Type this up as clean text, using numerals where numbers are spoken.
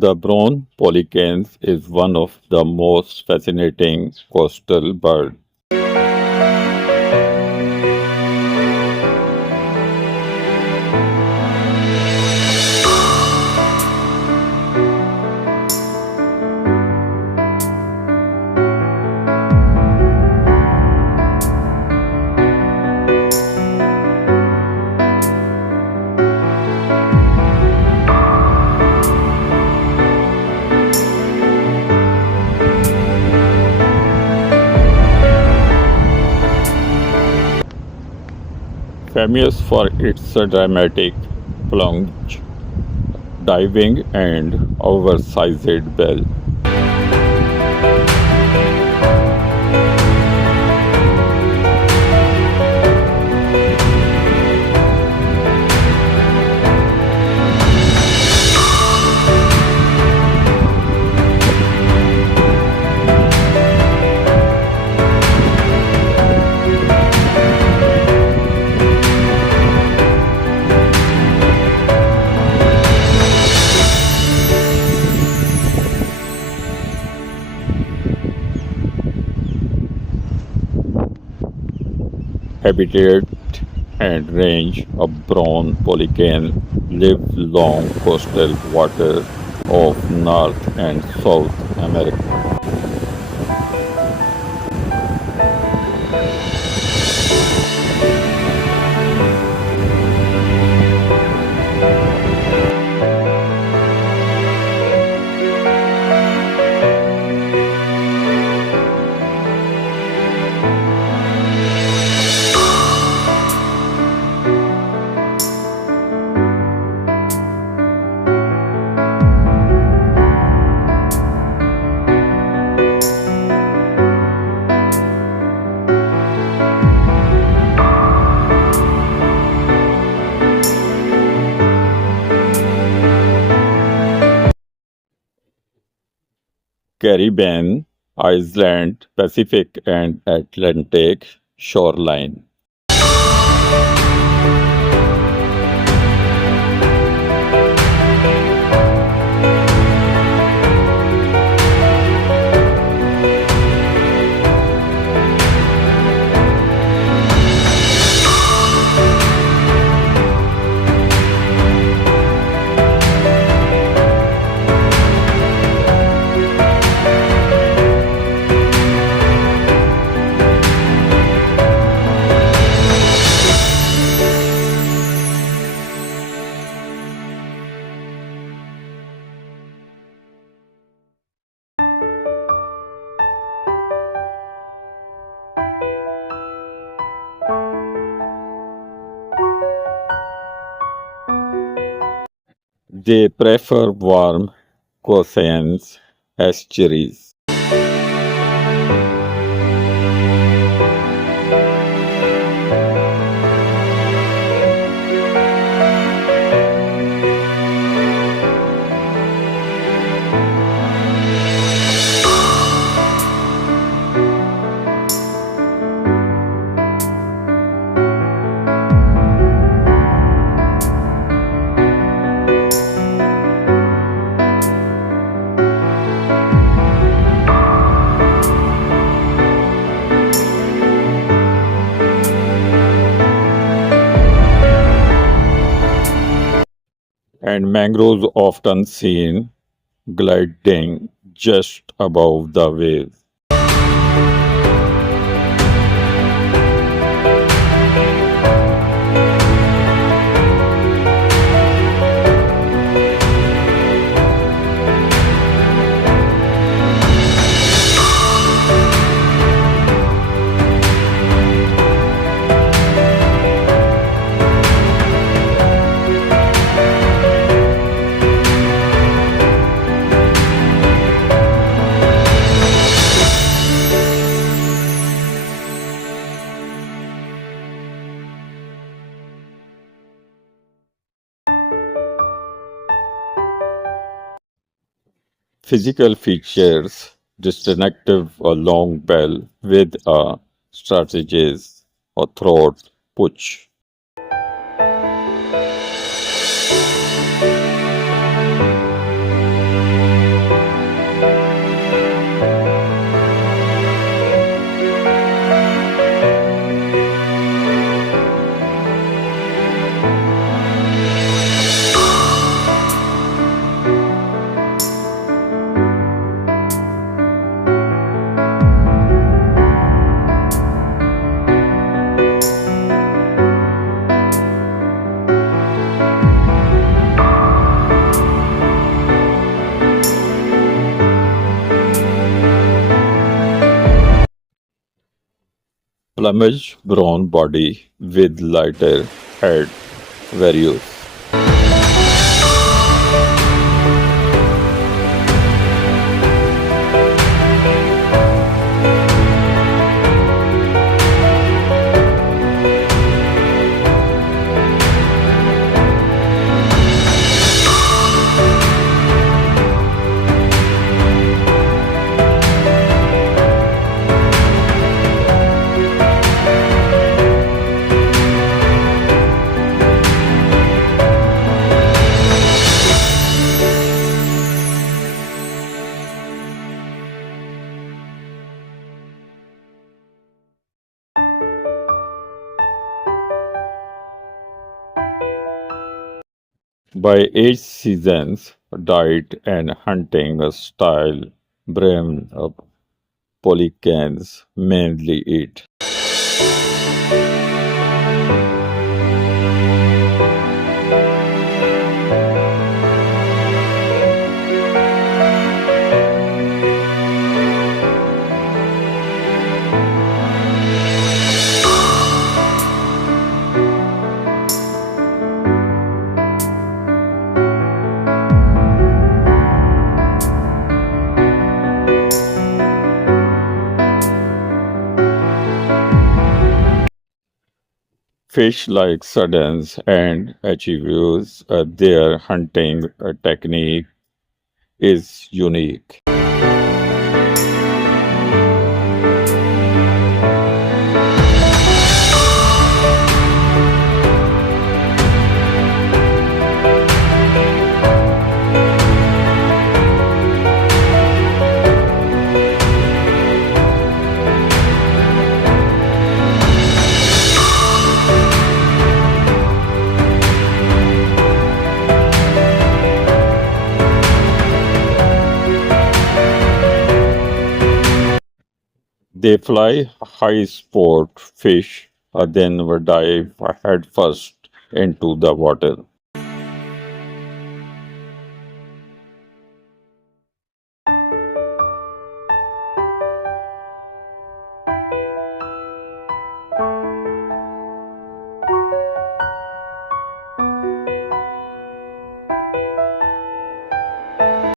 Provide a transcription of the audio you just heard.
The brown pelicans is one of the most fascinating coastal birds. Famous for its dramatic plunge, diving, and oversized bell. Habitat and range of brown pelican live along coastal waters of North and South America. Caribbean, Iceland, Pacific and Atlantic shoreline. They prefer warm coastal estuaries. And mangroves often seen gliding just above the waves. Physical features distinctive a long bell with a strategist or throat push. plumage brown body with lighter head values. By age seasons, diet and hunting style brim Pelicans mainly eat. Fish like sardines and achieves their hunting technique is unique. They fly high sport fish, then dive headfirst into the water.